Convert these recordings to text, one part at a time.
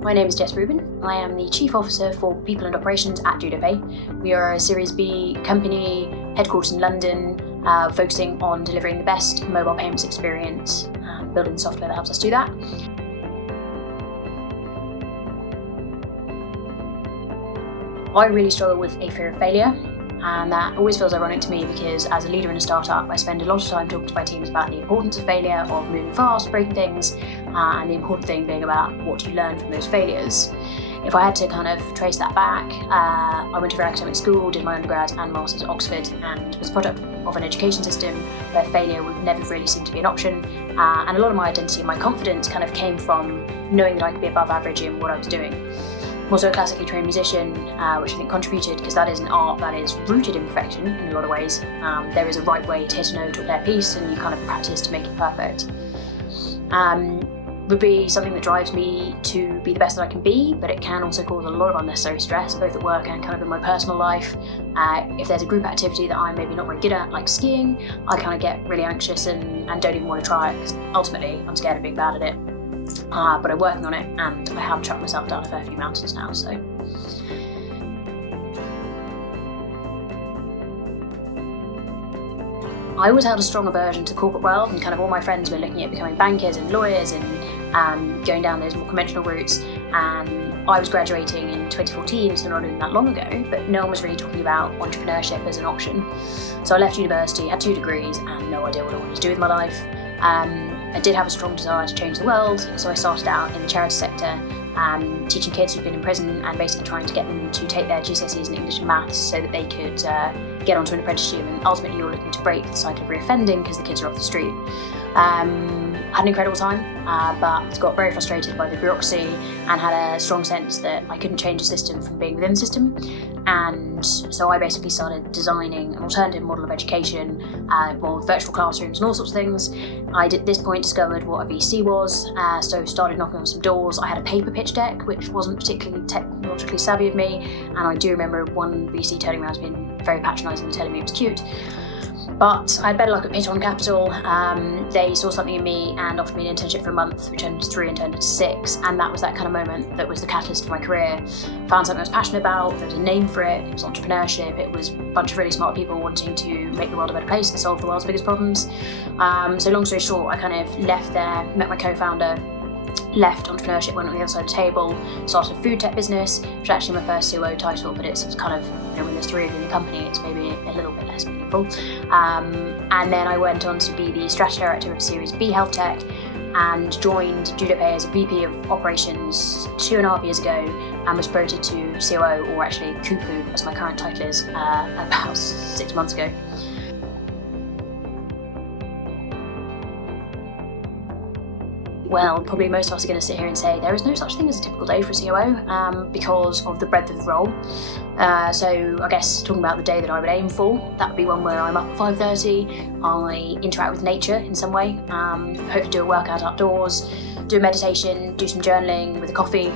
My name is Jess Ruben. I am the Chief Officer for People and Operations at Judopay. We are a Series B company headquartered in London, focusing on delivering the best mobile payments experience and building the software that helps us do that. I really struggle with a fear of failure, and that always feels ironic to me because as a leader in a startup, I spend a lot of time talking to my teams about the importance of failure, of moving fast, breaking things, and the important thing being about what you learn from those failures. If I had to kind of trace that back, I went to very academic school, did my undergrad and masters at Oxford, and was a product of an education system where failure would never really seem to be an option. And a lot of my identity and my confidence kind of came from knowing that I could be above average in what I was doing. I'm also a classically trained musician, which I think contributed because that is an art that is rooted in perfection in a lot of ways. There is a right way to hit a note or play a piece, and you kind of practice to make it perfect. Would be something that drives me to be the best that I can be, but it can also cause a lot of unnecessary stress, both at work and kind of in my personal life. If there's a group activity that I'm maybe not very good at, like skiing, I kind of get really anxious and don't even want to try it because ultimately I'm scared of being bad at it. But I'm working on it, and I have tracked myself down a fair few mountains now, so. I always held a strong aversion to the corporate world, and kind of all my friends were looking at becoming bankers and lawyers and going down those more conventional routes. And I was graduating in 2014, so not even that long ago, but no one was really talking about entrepreneurship as an option. So I left university, had 2 degrees, and no idea what I wanted to do with my life. I did have a strong desire to change the world, so I started out in the charity sector, teaching kids who'd been in prison and basically trying to get them to take their GCSEs in English and Maths so that they could get onto an apprenticeship, and ultimately you're looking to break the cycle of reoffending because the kids are off the street. Had an incredible time, but got very frustrated by the bureaucracy and had a strong sense that I couldn't change the system from being within the system. And so I basically started designing an alternative model of education, involved virtual classrooms and all sorts of things. I at this point discovered what a VC was, so started knocking on some doors. I had a paper pitch deck, which wasn't particularly technologically savvy of me, and I do remember one VC turning around to me and very patronising and telling me it was cute. But I had better luck at Piton Capital. They saw something in me and offered me an internship for a month, which turned into 3 and turned into 6. And that was that kind of moment that was the catalyst for my career. Found something I was passionate about, there was a name for it, it was entrepreneurship, it was a bunch of really smart people wanting to make the world a better place and solve the world's biggest problems. So long story short, I kind of left there, met my co-founder, left entrepreneurship, went on the other side of the table, started a FoodTech business, which is actually my first COO title, but it's kind of, when there's 3 of you in the company, it's maybe a little bit less meaningful. And then I went on to be the strategy director of Series B Health Tech and joined Judopay as a VP of Operations 2.5 years ago and was promoted to COO, or actually COO as my current title is, about 6 months ago. Well, probably most of us are going to sit here and say there is no such thing as a typical day for a COO because of the breadth of the role. So I guess talking about the day that I would aim for, that would be one where I'm up at 5:30, I interact with nature in some way, hopefully do a workout outdoors, do a meditation, do some journaling with a coffee,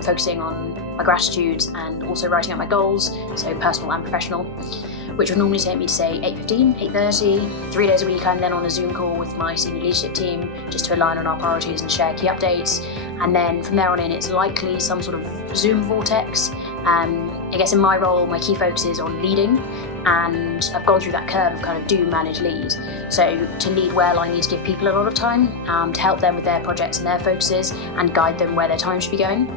focusing on my gratitudes and also writing out my goals, so personal and professional, which would normally take me to say 8:15, 8:30, 3 days a week. I'm then on a Zoom call with my senior leadership team just to align on our priorities and share key updates. And then from there on in, it's likely some sort of Zoom vortex. I guess in my role, my key focus is on leading, and I've gone through that curve of kind of do, manage, lead. So to lead well, I need to give people a lot of time to help them with their projects and their focuses and guide them where their time should be going.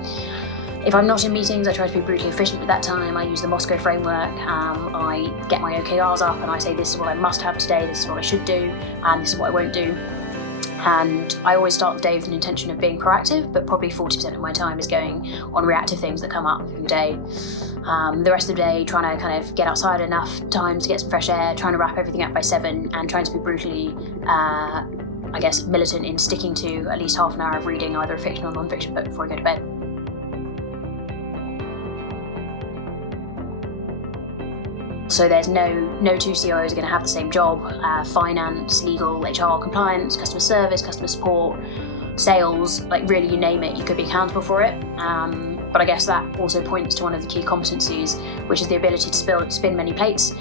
If I'm not in meetings, I try to be brutally efficient with that time. I use the Moscow framework. I get my OKRs up and I say, this is what I must have today, this is what I should do, and this is what I won't do. And I always start the day with an intention of being proactive, but probably 40% of my time is going on reactive things that come up through the day. The rest of the day, trying to kind of get outside enough time to get some fresh air, trying to wrap everything up by 7, and trying to be brutally, militant in sticking to at least half an hour of reading either a fiction or non-fiction book before I go to bed. So there's no 2 COOs are going to have the same job. Finance, legal, HR, compliance, customer service, customer support, sales, like really you name it, you could be accountable for it. But I guess that also points to one of the key competencies, which is the ability to spin many plates,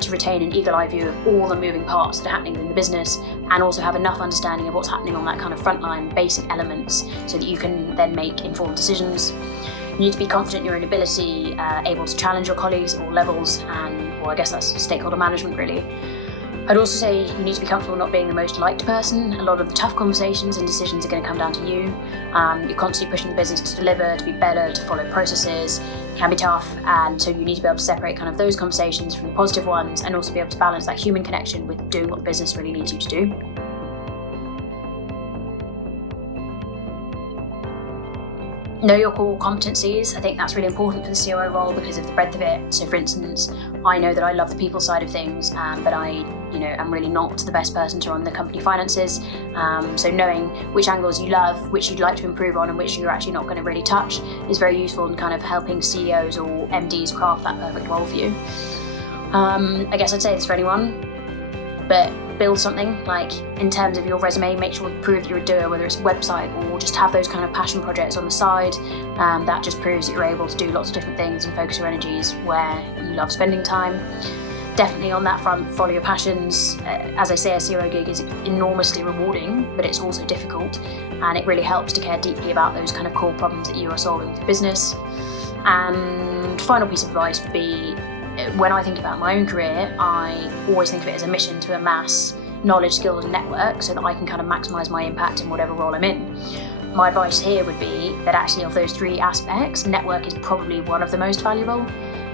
to retain an eagle-eye view of all the moving parts that are happening within the business, and also have enough understanding of what's happening on that kind of frontline basic elements so that you can then make informed decisions. You need to be confident in your own ability, able to challenge your colleagues at all levels, and well, I guess that's stakeholder management really. I'd also say you need to be comfortable not being the most liked person. A lot of the tough conversations and decisions are going to come down to you. You're constantly pushing the business to deliver, to be better, to follow processes. It can be tough, and so you need to be able to separate kind of those conversations from the positive ones, and also be able to balance that human connection with doing what the business really needs you to do. Know your core competencies. I think that's really important for the COO role because of the breadth of it. So for instance, I know that I love the people side of things, but I'm really not the best person to run the company finances. So knowing which angles you love, which you'd like to improve on, and which you're actually not going to really touch is very useful in kind of helping CEOs or MDs craft that perfect role for you. I guess I'd say this for anyone, but build something, like in terms of your resume, make sure to prove that you're a doer, whether it's a website or just have those kind of passion projects on the side. That just proves that you're able to do lots of different things and focus your energies where you love spending time. Definitely on that front, follow your passions. As I say, a COO gig is enormously rewarding, but it's also difficult, and it really helps to care deeply about those kind of core problems that you are solving with your business. And final piece of advice would be, when I think about my own career, I always think of it as a mission to amass knowledge, skills and network so that I can kind of maximise my impact in whatever role I'm in. My advice here would be that actually of those three aspects, network is probably one of the most valuable.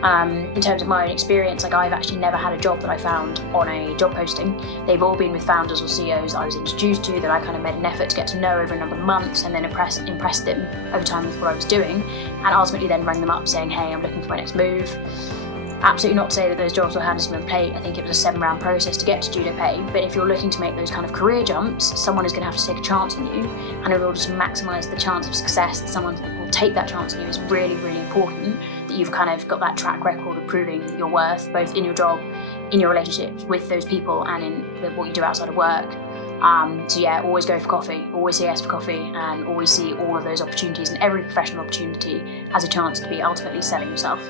In terms of my own experience, like I've actually never had a job that I found on a job posting. They've all been with founders or CEOs that I was introduced to, that I kind of made an effort to get to know over a number of months, and then impressed them over time with what I was doing, and ultimately then rang them up saying, hey, I'm looking for my next move. Absolutely not to say that those jobs were handed to me on the plate. I think it was a 7-round process to get to Judopay, but if you're looking to make those kind of career jumps, someone is going to have to take a chance on you, and in order to maximise the chance of success that someone will take that chance on you, is really, really important that you've kind of got that track record of proving your worth, both in your job, in your relationships with those people, and in what you do outside of work. So yeah, always go for coffee, always say yes for coffee, and always see all of those opportunities, and every professional opportunity has a chance to be ultimately selling yourself.